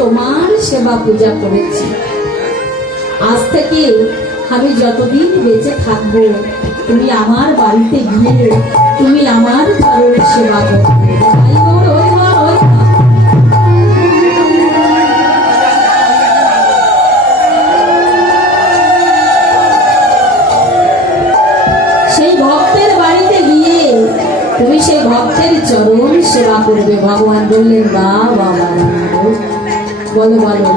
তোমার সেবা পূজা করেছি। আজ থেকে আমি যতদিন বেঁচে থাকবো তুমি আমার বাড়িতে গিয়ে তুমি আমার চরণের সেবা করবে। সেই ভক্তের বাড়িতে গিয়ে তুমি সেই ভক্তের চরণ সেবা করবে। ভগবান বললেন বা বাবা বলো বলো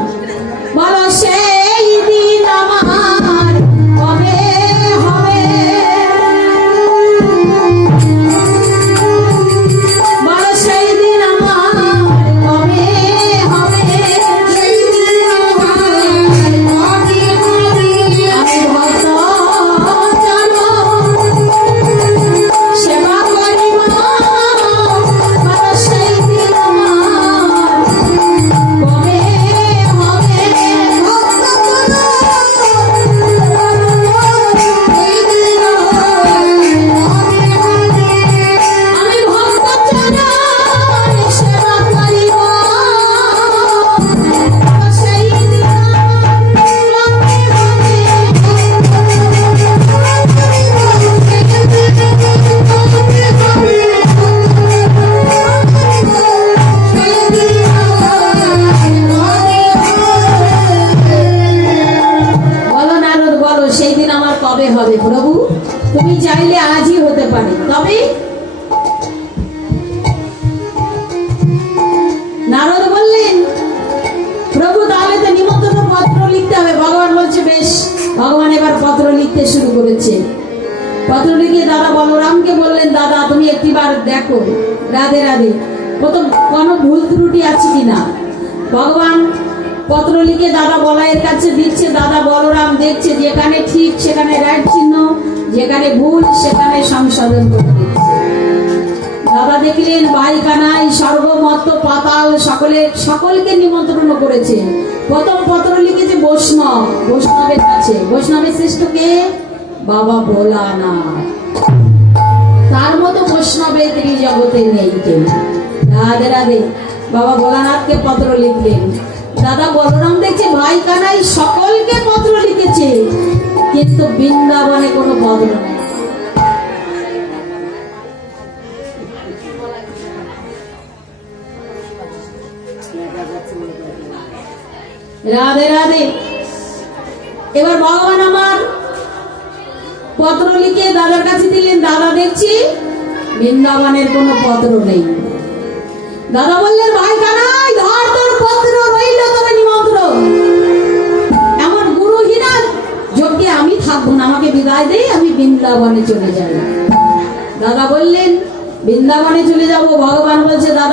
বলো সেই দিন আমার কবে হবে, বলো সেই দিন আমার কবে হবে, আমি ভক্ত চরণ সেবা করিব, বলো সেই দিন আমার কবে হবে। আমি ভক্ত চরণ সেবা করিব, সেই দিন বলো নারদ বলো সেই দিন আমার কবে হবে। প্রভু তুমি চাইলে আজই হতে পারে, তবে নারদ বললেন প্রভু তাহলে তো নিমন্ত্রণ পত্র লিখতে হবে। ভগবান বলছে বেশ। ভগবান এবার পত্র লিখতে শুরু করেছে। পত্র লিখে দাদা বলরামকে বললেন দাদা তুমি একটিবার দেখো রাধে রাধে প্রথম কোনো ভুল ত্রুটি আছে কিনা। ভগবান পত্র লিখে দাদা বলাইয়ের কাছে দিচ্ছে। দাদা বলরাম দেখছে যেখানে ঠিক সেখানে রাইট চিহ্ন, যেখানে ভুল সেখানে সংশোধন করে দিচ্ছে। দাদা দেখলেন ভাই কানাই স্বর্গ মর্ত পাতাল সকলকে নিমন্ত্রণ করেছে। প্রথম পত্র লিখেছে বৈষ্ণবের কাছে। বৈষ্ণবের শ্রেষ্ঠ কে? বাবা ভোলানাথ। তার মতো বৈষ্ণবের জগতে নেই কেউ। রাধে রাধে। বাবা ভোলানাথকে পত্র লিখলেন। দাদা বলরাম দেখছে ভাই কানাই সকলকে পত্র লিখেছে, কিন্তু বৃন্দাবনে কোনো পত্র নেই। রাধে রাধে। এবার ভগবান আমার পত্র লিখে দাদার কাছে দিলেন। দাদা দেখছি বৃন্দাবনের কোনো পত্র নেই। দাদা বললেন ভাই কানাই ধর তোর পত্র, রইল তোর নিমন্ত্রণ। এমন গুরুহীনা যজ্ঞে আমি থাকবো না, আমাকে বিদায় দেই, আমি বৃন্দাবনে চলে যাই। দাদা বললেন বৃন্দাবনে চলে যাব। ভগবান বলছে দাদা